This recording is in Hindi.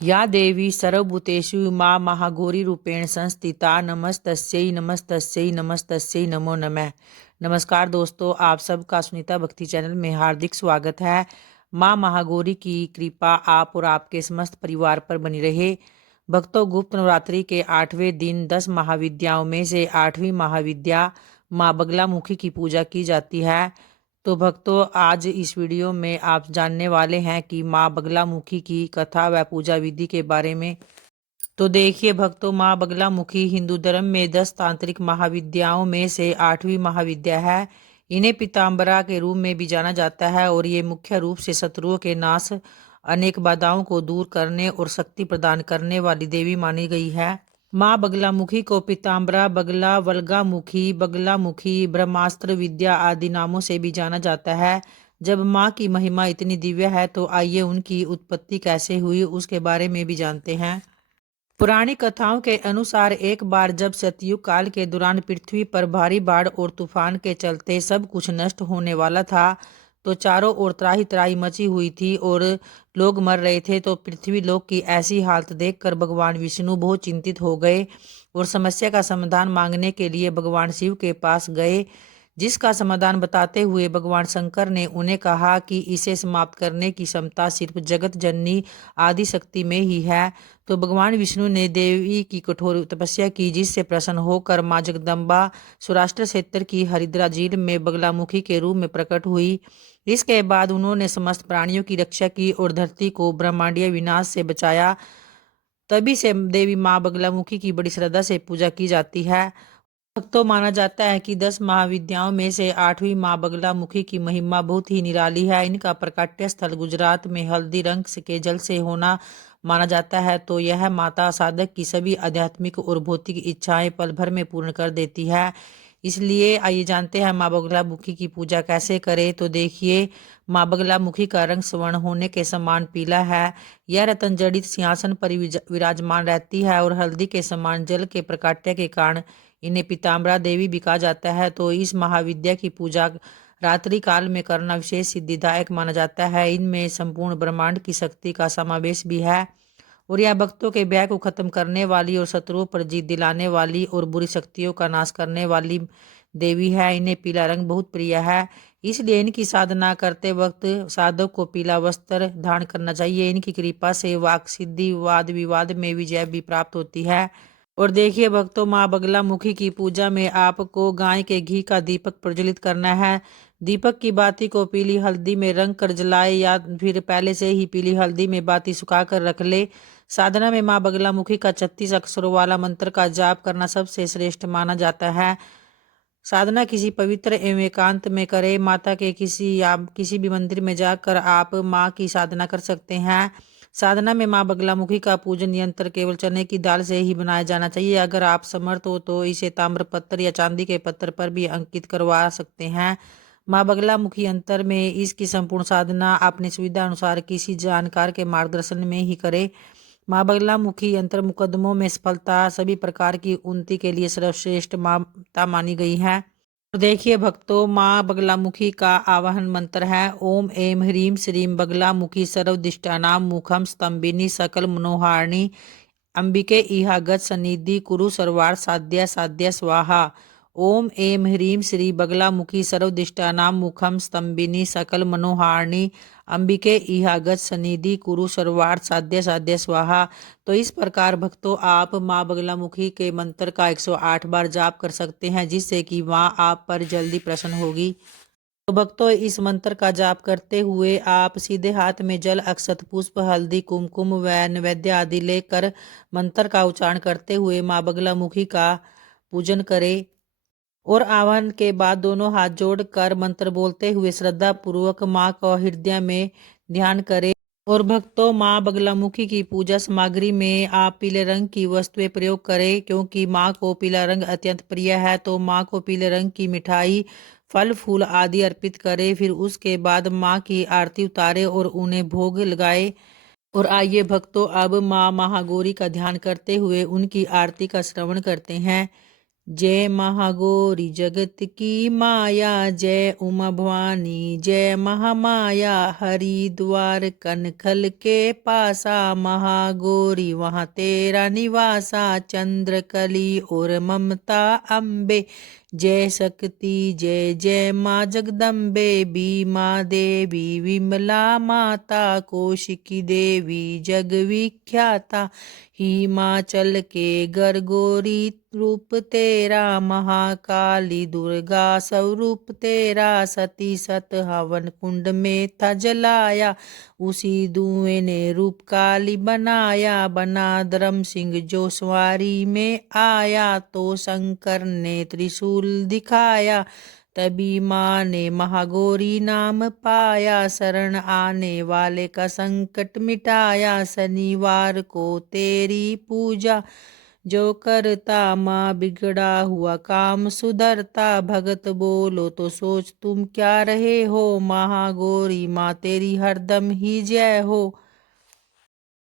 या देवी सर्वभूतेषु मां महागौरीरूपेण संस्थिता नमस्तस्यै नमस्तस्यै नमस्तस्यै नमो नमः। नमस्कार दोस्तों, आप सबका सुनीता भक्ति चैनल में हार्दिक स्वागत है। मां महागौरी की कृपा आप और आपके समस्त परिवार पर बनी रहे। भक्तों, गुप्त नवरात्रि के 8वें दिन 10 महाविद्याओं में से 8वीं महाविद्या मां बगलामुखी की पूजा की जाती है। तो भक्तों, आज इस वीडियो में आप जानने वाले हैं कि माँ बगलामुखी की कथा व पूजा विधि के बारे में। तो देखिए भक्तों, माँ बगलामुखी हिंदू धर्म में 10 तांत्रिक महाविद्याओं में से 8वीं महाविद्या है। इन्हें पीताम्बरा के रूप में भी जाना जाता है और ये मुख्य रूप से शत्रुओं के नाश, अनेक बाधाओं को दूर करने और शक्ति प्रदान करने वाली देवी मानी गई है। माँ बगलामुखी को पीताम्बरा, बगला, बगलामुखी, ब्रह्मास्त्र विद्या आदि नामों से भी जाना जाता है। जब माँ की महिमा इतनी दिव्य है तो आइए उनकी उत्पत्ति कैसे हुई उसके बारे में भी जानते हैं। पुरानी कथाओं के अनुसार एक बार जब सतयुग काल के दौरान पृथ्वी पर भारी बाढ़ और तूफान के चलते सब कुछ नष्ट होने वाला था, तो चारों ओर त्राही त्राही मची हुई थी और लोग मर रहे थे। तो पृथ्वी लोक की ऐसी हालत देखकर भगवान विष्णु बहुत चिंतित हो गए और समस्या का समाधान मांगने के लिए भगवान शिव के पास गए, जिसका समाधान बताते हुए भगवान शंकर ने उन्हें कहा कि इसे समाप्त करने की क्षमता सिर्फ जगत जननी आदि शक्ति में ही है। तो भगवान विष्णु ने देवी की कठोर तपस्या की, जिससे प्रसन्न होकर माँ जगदम्बा सौराष्ट्र क्षेत्र की हरिद्रा झील में बगलामुखी के रूप में प्रकट हुई। इसके बाद उन्होंने समस्त प्राणियों की रक्षा की और धरती को ब्रह्मांडीय विनाश से बचाया। तभी से देवी माँ बगलामुखी की बड़ी श्रद्धा से पूजा की जाती है। तो माना जाता है कि 10 महाविद्याओं में से 8वीं माँ बगलामुखी की महिमा बहुत ही निराली है। इनका प्रकट्य स्थल गुजरात में हल्दी रंग के जल से होना माना जाता है। तो यह माता साधक की सभी आध्यात्मिक और भौतिक इच्छाएं पल भर में पूर्ण कर देती है। इसलिए आइए जानते हैं माँ बगलामुखी की पूजा कैसे करें। तो देखिए, माँ बगलामुखी का रंग स्वर्ण होने के समान पीला है। यह रत्न जड़ित सिंहासन पर विराजमान रहती है और हल्दी के समान जल के प्रकाट्य के कारण इन्हें पीताम्बरा देवी भी कहा जाता है। तो इस महाविद्या की पूजा रात्रि काल में करना विशेष सिद्धिदायक माना जाता है। इनमें संपूर्ण ब्रह्मांड की शक्ति का समावेश भी है और यह भक्तों के भय को खत्म करने वाली और शत्रुओं पर जीत दिलाने वाली और बुरी शक्तियों का नाश करने वाली देवी है। इन्हें पीला रंग बहुत प्रिय है, इसलिए इनकी साधना करते वक्त साधक को पीला वस्त्र धारण करना चाहिए। इनकी कृपा से वाक सिद्धि, वाद विवाद में विजय भी प्राप्त होती है। और देखिए भक्तों, माँ बगलामुखी की पूजा में आपको गाय के घी का दीपक प्रज्वलित करना है। दीपक की बाती को पीली हल्दी में रंग कर जलाए या फिर पहले से ही पीली हल्दी में बाती सुखा कर रख ले। साधना में माँ बगलामुखी का 36 अक्षरों वाला मंत्र का जाप करना सबसे श्रेष्ठ माना जाता है। साधना किसी पवित्र एवं एकांत में करें। माता के किसी भी मंदिर में जाकर आप माँ की साधना कर सकते हैं। साधना में माँ बगलामुखी का पूजन यंत्र केवल चने की दाल से ही बनाया जाना चाहिए। अगर आप समर्थ हो तो इसे ताम्र पत्थर या चांदी के पत्थर पर भी अंकित करवा सकते हैं। माँ बगलामुखी यंत्र में इसकी संपूर्ण साधना अपनी सुविधा अनुसार किसी जानकार के मार्गदर्शन में ही करें। माँ बगलामुखी यंत्र मुकदमों में सफलता सभी प्रकार की उन्नति के लिए सर्वश्रेष्ठ माता मानी गई है। तो देखिए भक्तों, माँ बगलामुखी का आवाहन मंत्र है ओम ऐं ह्रीं श्रीं बगलामुखी सर्वदिष्टानां मुखम स्तंभिनी सकल मनोहारिणी अंबिके इहागत सन्निधि कुरु सर्वार्थ साध्य साध्य स्वाहा। ओम ऐं ह्रीं श्री बगलामुखी सर्वदिष्टानां मुखम स्तंभिनी सकल मनोहारिणी अंबिके इहागत सन्निधि कुरु सर्वार्थ साध्य साध्य स्वाहा। तो इस प्रकार भक्तों, आप माँ बगलामुखी के मंत्र का 108 बार जाप कर सकते हैं, जिससे कि माँ आप पर जल्दी प्रसन्न होगी। तो भक्तों, इस मंत्र का जाप करते हुए आप सीधे हाथ में जल, अक्षत, पुष्प, हल्दी, कुमकुम व नैवेद्य आदि लेकर मंत्र का उच्चारण करते हुए माँ बगलामुखी का पूजन करें और आह्वान के बाद दोनों हाथ जोड़कर मंत्र बोलते हुए श्रद्धा पूर्वक माँ को हृदय में ध्यान करें। और भक्तों, माँ बगलामुखी की पूजा सामग्री में आप पीले रंग की वस्तुएं प्रयोग करें, क्योंकि माँ को पीला रंग अत्यंत प्रिय है। तो माँ को पीले रंग की मिठाई, फल फूल आदि अर्पित करें। फिर उसके बाद माँ की आरती उतारे और उन्हें भोग लगाए। और आइए भक्तों, अब माँ महागौरी का ध्यान करते हुए उनकी आरती का श्रवण करते हैं। जय महागौरी जगत की माया, जय उमा भवानी जय महामाया। हरिद्वार कनखल के पासा, महागौरी वहाँ तेरा निवासा। चंद्रकली और ममता अम्बे, जय शक्ति जय जय माँ जगदम्बे। भीमा देवी विमला माता, कौशिकी देवी जग विख्याता। हिमाचल के गरगोरी रूप तेरा, महाकाली दुर्गा स्वरूप तेरा। सती सत हवन कुंड में था जलाया, उसी धुएं ने रूप काली बनाया। बना धर्म सिंह जो सवारी में आया, तो शंकर ने त्रिशूल दिखाया। तभी माँ ने महागौरी नाम पाया, शरण आने वाले का संकट मिटाया। शनिवार को तेरी पूजा जो करता, माँ बिगड़ा हुआ काम सुधरता। भगत बोलो तो सोच तुम क्या रहे हो, महागौरी माँ तेरी हरदम ही जय हो।